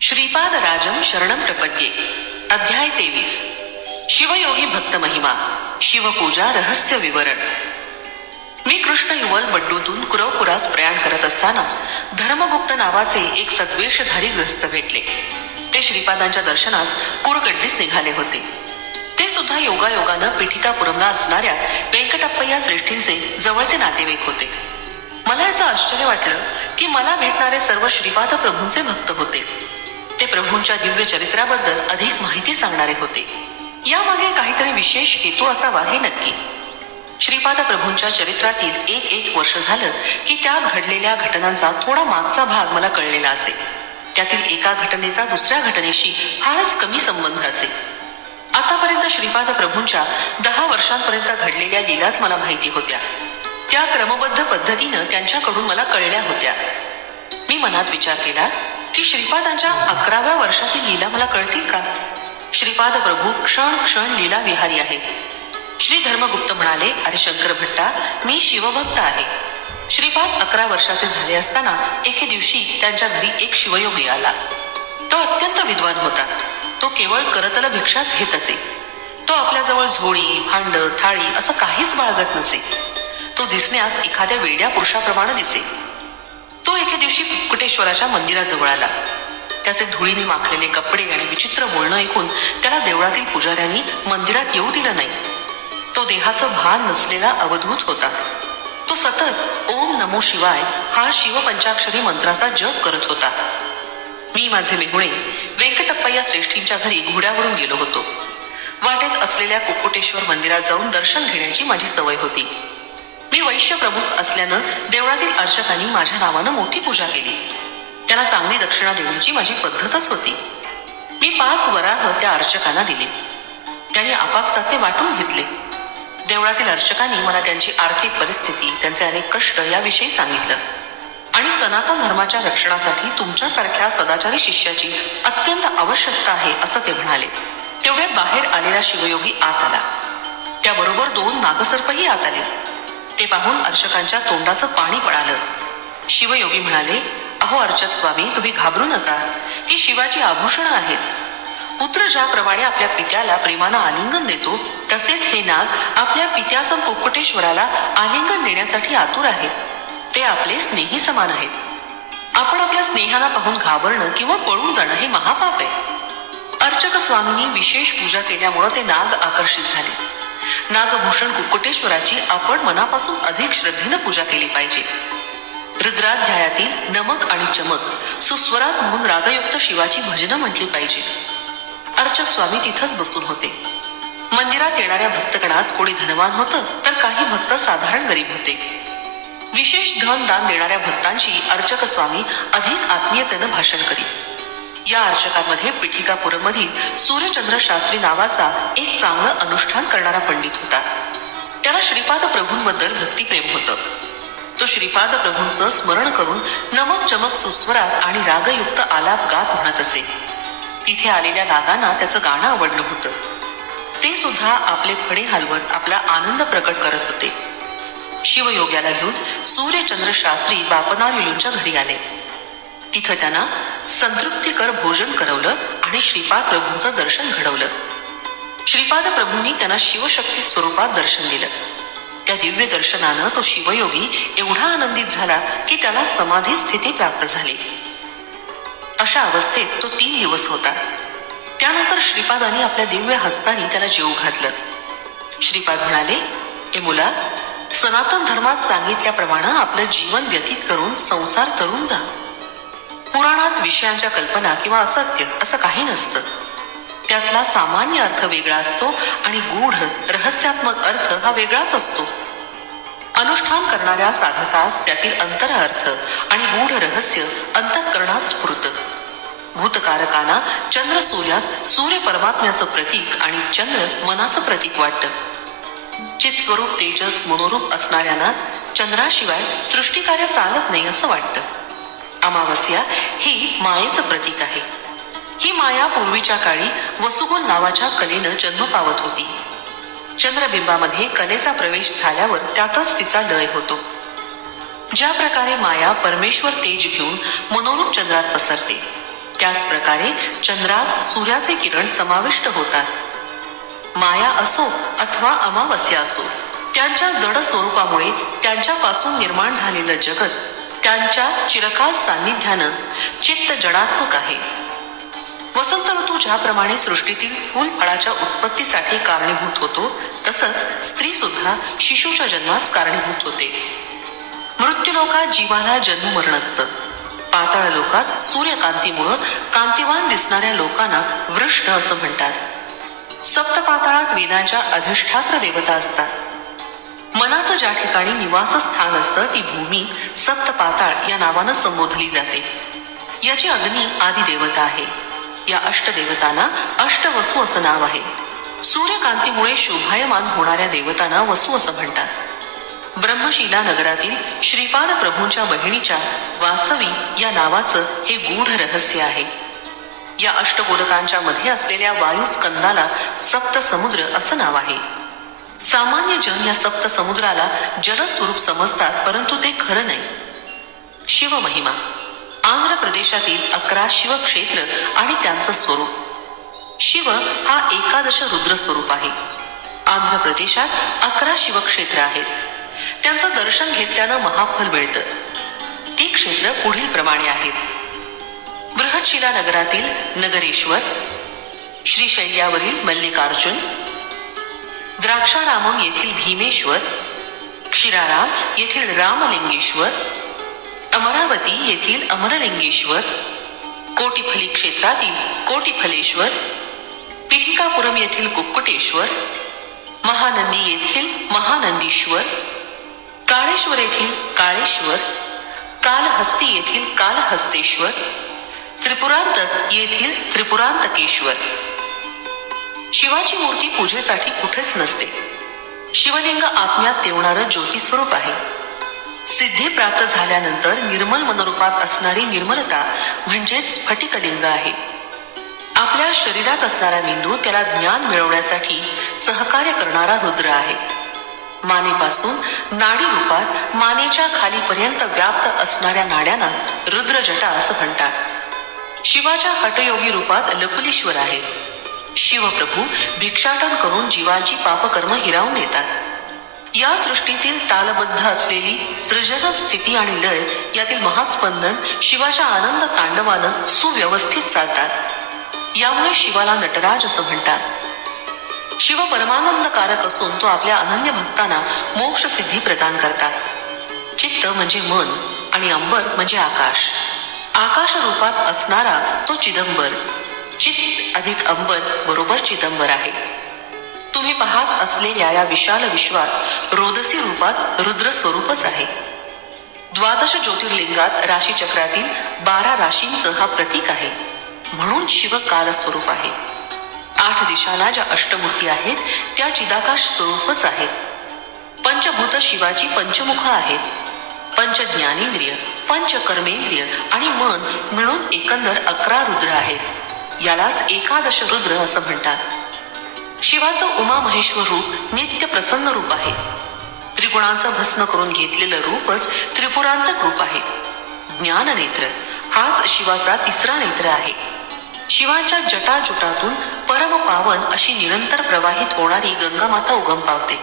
श्रीपाद राजम शरणम प्रपद्ये. अध्याय 23. शिवयोगी भक्त महिमा. शिवपूजा रहस्य विवरण. मी कृष्ण युवल बड्डूतून कुरवपुरास प्रयाण करत असताना धर्मगुप्त नावाचे एक सद्वेषधारी ग्रस्त भेटले. ते श्रीपादांच्या दर्शनास कुरगड्डीस निघाले होते. ते सुद्धा योगायोगानं पिठिकापुरमला असणाऱ्या वेंकटप्पय्या श्रेष्ठींचे जवळचे नातेवाईक होते. मला याचं आश्चर्य वाटलं की मला भेटणारे सर्व श्रीपाद प्रभूंचे भक्त होते. ते प्रभूंच्या दिव्य चरित्राबद्दल अधिक माहिती सांगणारे होते. यामागे काहीतरी विशेष हेतू असावा हे नक्की. श्रीपाद प्रभूंच्या चरित्रातील एक वर्ष झालं की त्यात घडलेल्या घटनांचा थोडा मागचा भाग मला कळलेला असे. त्यातील एका घटनेचा दुसऱ्या घटनेशी फारच कमी संबंध असे. आतापर्यंत श्रीपाद प्रभूंच्या 10 वर्षांपर्यंत घडलेल्या लीलाच मला माहिती होत्या. त्या क्रमबद्ध पद्धतीनं त्यांच्याकडून मला कळल्या होत्या. मी मनात विचार केला की श्रीपादांच्या 11व्या वर्षातील लीला मला कळतील का? श्रीपाद प्रभू क्षण क्षण लीला विहारी आहेत. श्री धर्मगुप्त म्हणाले, अरे शंकर भट्टा, मी शिवभक्त आहे. श्रीपाद 11 वर्षाचे झाले असताना एके दिवशी त्यांच्या घरी एक शिवयोगी आला. तो अत्यंत विद्वान होता. तो केवळ करतल भिक्षाच घेत असे. तो आपल्याजवळ झोळी, भांड, थाळी असं काहीच बाळगत नसे. तो दिसण्यास एखाद्या वेड्या पुरुषाप्रमाणे दिसे. तो एके दिवशी कुक्कुटेश्वराच्या मंदिराजवळ आला. त्याचे धुळीने माखलेले कपडे आणि विचित्र बोलणं ऐकून त्याला देवळातील पुजाऱ्यांनी मंदिरात येऊ दिलं नाही. तो देहाचं भान नसलेला अवधूत होता. तो सतत ओम नमो शिवाय हा शिवपंचाक्षरी मंत्राचा जप करत होता. मी माझे मेहुणे वेंकटप्पय्या श्रेष्ठींच्या घरी घोड्यावरून गेलो होतो. वाटेत असलेल्या कुक्कुटेश्वर मंदिरात जाऊन दर्शन घेण्याची माझी सवय होती. मी वैश्य प्रमुख असल्यानं देवळातील अर्चकांनी माझ्या नावानं मोठी पूजा केली. त्यांना चांगली दक्षिणा देण्याची माझी पद्धतच होती. मी 5 वराह त्या अर्चकांना दिले. त्यांनी आपापसात ते वाटून घेतले. देवळातील अर्चकांनी मला त्यांची आर्थिक परिस्थिती, त्यांचे अनेक कष्ट याविषयी सांगितलं आणि सनातन धर्माच्या रक्षणासाठी तुमच्यासारख्या सदाचारी शिष्याची अत्यंत आवश्यकता आहे असं ते म्हणाले. तेवढ्यात बाहेर आलेला शिवयोगी आत आला. त्याबरोबर 2 नागसर्पही आत आले. ते पाहून अर्चकांच्या तोंडाचं पाणी पळालं. शिवयोगी म्हणाले, अहो अर्चक स्वामी, तुम्ही घाबरू नका. ही शिवाची आभूषणं आहेत. पुत्र ज्याप्रमाणे आपल्या पित्याला प्रेमानं आलिंगन देतो, तसेच हे नाग आपल्या पित्यासम कुक्कुटेश्वराला आलिंगन देण्यासाठी आतुर आहेत. ते आपले स्नेही समान आहेत. आपण आपल्या स्नेहाला पाहून घाबरणं किंवा पळून जाणं हे महापाप आहे. अर्चक स्वामींनी विशेष पूजा केल्यामुळं ते नाग आकर्षित झाले. नागभूषण कुक्कुटेश्वराची आपण मनापासून अधिक श्रद्धेनं पूजा केली पाहिजे. रुद्राध्यायातील नमक आणि चमक सुस्वरात म्हणून रागयुक्त शिवाची भजनं म्हटली पाहिजे. अर्चक स्वामी तिथंच बसून होते. मंदिरात येणाऱ्या भक्तगणात कोणी धनवान होतं तर काही भक्त साधारण गरीब होते. विशेष धन दान देणाऱ्या भक्तांशी अर्चक स्वामी अधिक आत्मीयतेनं भाषण करीत. या अर्चकांमध्ये पिठिकापुरमधील सूर्यचंद्र शास्त्री नावाचा एक चांगलं अनुष्ठान करणारा पंडित होता. त्याला श्रीपाद प्रभूंबद्दल भक्तिप्रेम होतं. तो श्रीपाद प्रभूंचं स्मरण करून नमक चमक सुस्वरात आणि रागयुक्त आलाप गात म्हणत असे. तिथे आलेल्या नागांना त्याचं गाणं आवडलं होतं. ते सुद्धा आपले फणे हलवत आपला आनंद प्रकट करत होते. शिवयोग्याला घेऊन सूर्यचंद्र शास्त्री बापनारिलूंच्या घरी आले. तिथं त्यांना संतृप्तिकर भोजन करवलं आणि श्रीपाद प्रभूंचं दर्शन घडवलं. श्रीपाद प्रभूंनी त्यांना शिवशक्ती स्वरूपात दर्शन दिलं. त्या दिव्य दर्शनानं तो शिवयोगी एवढा आनंदित झाला की त्याला समाधी स्थिती प्राप्त झाली. अशा अवस्थेत तो 3 दिवस होता. त्यानंतर श्रीपादांनी आपल्या दिव्य हस्ताने त्याला जेवू घातलं. श्रीपाद म्हणाले, ए मुला, सनातन धर्मात सांगितल्याप्रमाणे आपलं जीवन व्यतीत करून संसार तरून जा. पुराणात विषयांच्या कल्पना किंवा असत्य असं काही नसतं. त्यातला सामान्य अर्थ वेगळा असतो आणि गूढ रहस्यात्मक अर्थ हा वेगळाच असतो. अनुष्ठान करणाऱ्या साधकास त्यातील अंतर अर्थ आणि गूढ रहस्य अंतःकरणात स्फुरतं. भूतकारकांना चंद्र सूर्यात सूर्य परमात्म्याचं प्रतीक आणि चंद्र मनाचं प्रतीक वाटतं. चित स्वरूप तेजस मनोरूप असणाऱ्यांना चंद्राशिवाय सृष्टिकार्य चालत नाही असं वाटतं. अमावस्या ही मायेचं प्रतीक आहे. ही माया पूर्वीच्या काळी वसुगुल नावाच्या कलेनं जन्म पावत होती. चंद्रबिंबामध्ये कलेचा प्रवेश झाल्यावर त्यातच तिचा लय होतो. ज्या प्रकारे माया परमेश्वर तेज घेऊन मनोरूप चंद्रात पसरते, त्याच प्रकारे चंद्रात सूर्याचे किरण समाविष्ट होतात. माया असो अथवा अमावस्या असो, त्यांच्या जड स्वरूपामुळे त्यांच्यापासून निर्माण झालेलं जगत त्यांच्या चिरकाल सान्निध्यानं चित्त जडात्मक आहे. वसंत ऋतू ज्याप्रमाणे सृष्टीतील फूल फळाच्या उत्पत्तीसाठी कारणीभूत होतो, तसंच स्त्री सुद्धा शिशूच्या जन्मास कारणीभूत होते. मृत्यूलोकात जीवाला जन्म मरण असतं. पाताळ लोकात सूर्यकांतीमुळं कांतिवान दिसणाऱ्या लोकांना वृष्ण असं म्हणतात. सप्तपाताळात वेदांच्या अधिष्ठात्र देवता असतात. मनाचं ज्या ठिकाणी निवासस्थान असतं ती भूमी सप्तपाताळ या नावानं संबोधली जाते. याची अग्नी आदी देवता आहे. या अष्टदेवतांना अष्टवसू असं नाव आहे. सूर्यकांतीमुळे शोभायमान होणाऱ्या देवतांना वसू असं म्हणतात. ब्रह्मशिला नगरातील श्रीपाद प्रभूंच्या बहिणीच्या वासवी या नावाचं हे गूढ रहस्य आहे. या अष्टगोलकांच्या मध्ये असलेल्या वायुस्कंदाला सप्तसमुद्र असं नाव आहे. सामान्य जन या सप्तसमुद्राला जलस्वरूप समजतात, परंतु ते खरं नाही. शिवमहिमा. आंध्र प्रदेशातील 11 शिवक्षेत्र आणि त्यांचं स्वरूप. शिव हा एकादश रुद्र स्वरूप आहे. आंध्र प्रदेशात 11 शिवक्षेत्र आहेत. त्यांचं दर्शन घेतल्यानं महाफल मिळतं. ती क्षेत्र पुढील प्रमाणे आहेत. बृहतशिला नगरातील नगरेश्वर, श्रीशैल्यावरील मल्लिकार्जुन, द्राक्षारामम येथील भीमेश्वर, क्षीराराम येथील रामलिंगेश्वर, अमरावती येथील अमरलिंगेश्वर, कोटिफली क्षेत्रातील कोटिफलेश्वर, पिठिकापुरम येथील कुक्कुटेश्वर, महानंदी येथील महानंदीश्वर, काळेश्वर येथील काळेश्वर, कालहस्ती येथील कालहस्तेश्वर, त्रिपुरांतक येथील त्रिपुरांतकेश्वर. शिवाची मूर्ती पूजेसाठी कुठेच नसते. शिवलिंग आत्म्यात तेवणारं ज्योतिस्वरूप आहे. सिद्धी प्राप्त झाल्यानंतर निर्मल मनोरूपात असणारी निर्मलता म्हणजेच स्फटिकलिंग आहे. आपल्या शरीरात असणारा मेंदू त्याला ज्ञान मिळवण्यासाठी सहकार्य करणारा रुद्र आहे. मानेपासून नाडी रूपात मानेच्या खालीपर्यंत व्याप्त असणाऱ्या नाड्यांना रुद्रजटा असं म्हणतात. शिवाच्या हटयोगी रूपात लकुलीश्वर आहेत. शिवप्रभू भिक्षाटन करून जीवांची पापकर्म हिरावून नेतात. या सृष्टीतील तालबद्ध असलेली सृजन, स्थिती आणि लय यातील महास्पंदन शिवाच्या आनंद तांडवानं सुव्यवस्थित चालतात. यामुळे शिवाला नटराज असं म्हणतात. शिव परमानंदकारक असून तो आपल्या अनन्य भक्तांना मोक्ष सिद्धी प्रदान करतात. चित्त म्हणजे मन आणि अंबर म्हणजे आकाश. आकाश रूपात असणारा तो चिदंबर. चित्त अधिक अंबर बरोबर चिदंबर आहे. तुम्ही पाहत असलेल्या या विशाल विश्वात रोदसी रूपात रुद्र स्वरूपच आहे. द्वादश ज्योतिर्लिंगात राशीचक्रातील 12 राशींचं हा प्रतीक आहे. म्हणून शिव काल स्वरूप आहे. 8 दिशाला ज्या अष्टमूर्ती आहेत त्या चिदाकाश स्वरूपच आहेत. पंचभूत शिवाची पंचमुख आहेत. पंच ज्ञानेंद्रिय, पंच कर्मेंद्रिय आणि मन मिळून एकंदर 11 रुद्र आहेत. यालाच एकादश रुद्र असं म्हणतात. शिवाचं उमा महेश्वर रूप नित्य प्रसन्न रूप आहे. त्रिगुणांचं भस्म करून घेतलेलं रूपच त्रिपुरांतक रूप आहे. ज्ञाननेत्र हाच शिवाचा तिसरा नेत्र आहे. शिवाच्या जटाजुटातून परम पावन अशी निरंतर प्रवाहित होणारी गंगामाता उगम पावते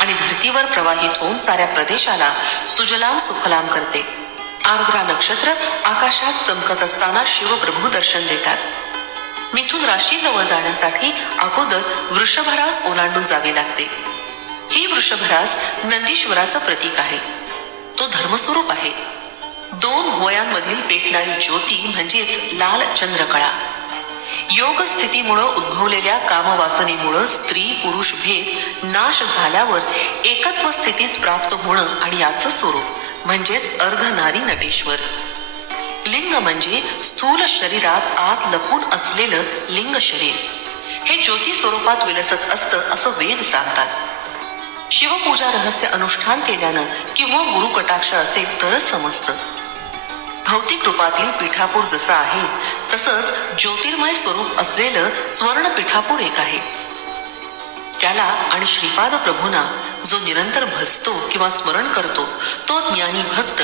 आणि धरतीवर प्रवाहित होऊन साऱ्या प्रदेशाला सुजलाम सुफलाम करते. आर्द्रा नक्षत्र आकाशात चमकत असताना शिवप्रभू दर्शन देतात. मिथुन राशीजवळ जाण्यासाठी अगोदर वृषभरास ओलांडून जावे लागते. ही वृषभरास नंदीश्वराचं प्रतीक आहे. तो धर्मस्वरूप आहे. 2 वयांमधील पेटणारी ज्योती म्हणजेच लाल चंद्रकळा. योग स्थितीमुळं उद्भवलेल्या कामवासनेमुळं स्त्री पुरुष भेद नाश झाल्यावर एकत्व स्थितीस प्राप्त होणं आणि याचं स्वरूप म्हणजेच अर्धनारी नटेश्वर. लिंग म्हणजे स्थूल शरीरात आत लपून असलेलं लिंग शरीर. हे ज्योती स्वरूपात विलसत असतं असं वेद सांगतात. शिवपूजा रहस्य अनुष्ठान केल्यानं किंवा गुरुकटाक्ष असेल तरच समजतं. भौतिक रूपातील पिठापूर जसं आहे तसंच ज्योतिर्मय स्वरूप असलेलं स्वर्ण पिठापूर एक आहे. त्याला आणि श्रीपाद प्रभूंना जो निरंतर भजतो किंवा स्मरण करतो तो ज्ञानी भक्त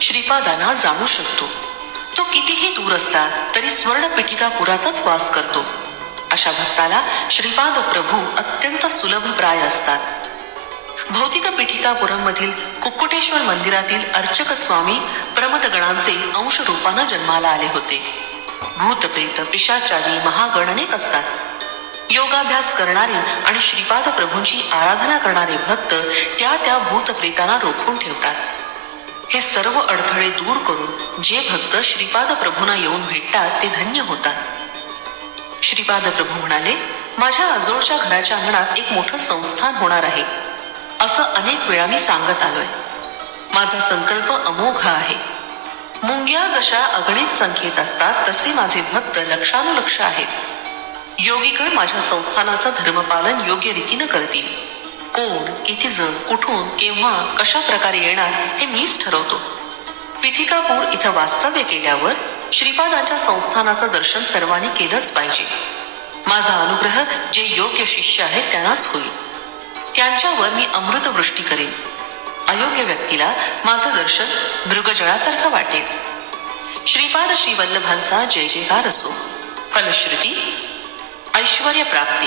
श्रीपादांना जाणू शकतो. तो कितीही दूर असला तरी स्वर्ण पिठिकापुरातच वास करतो. अशा भक्ताला श्रीपाद प्रभू अत्यंत सुलभप्राय असतात. भौतिक पिठिकापुरम मधील कुक्कुटेश्वर मंदिरातील अर्चक स्वामी प्रमदगणांचे अंश रूपानं जन्माला आले होते. भूत प्रेत पिशाचादी महागण अनेक असतात. योगाभ्यास करणारे आणि श्रीपाद प्रभूंची आराधना करणारे भक्त त्या भूत प्रेतांना रोखून ठेवतात. हे सर्व अडथळे दूर करून जे भक्त श्रीपाद प्रभूंना येऊन भेटतात ते धन्य होतात. श्रीपाद प्रभू म्हणाले, माझ्या आजोळच्या घराच्या अंगणात एक मोठं संस्थान होणार आहे. असं अनेक वेळा मी सांगत आलोय. माझा संकल्प अमोघ आहे. मुंग्या जशा अगणित संख्येत असतात तसे माझे भक्त लक्षानुलक्ष आहेत. योगीगण माझ्या संस्थानाचं धर्मपालन योग्य रीतीनं करतील. कोण, किती जण, कुठून, केव्हा, कशा प्रकारे येणार हे मीच ठरवतो. पिठिकापूर इथं वास्तव्य केल्यावर श्रीपादांच्या संस्थानाचं दर्शन सर्वांनी केलंच पाहिजे. माझा अनुग्रह जे योग्य शिष्य आहेत त्यांनाच होईल. त्यांच्यावर मी अमृतवृष्टी करेन. अयोग्य व्यक्तीला माझं दर्शन मृगजळासारखं वाटेल. श्रीपाद श्रीवल्लभांचा जय जयकार असो. फलश्रुती ऐश्वर्य प्राप्ती.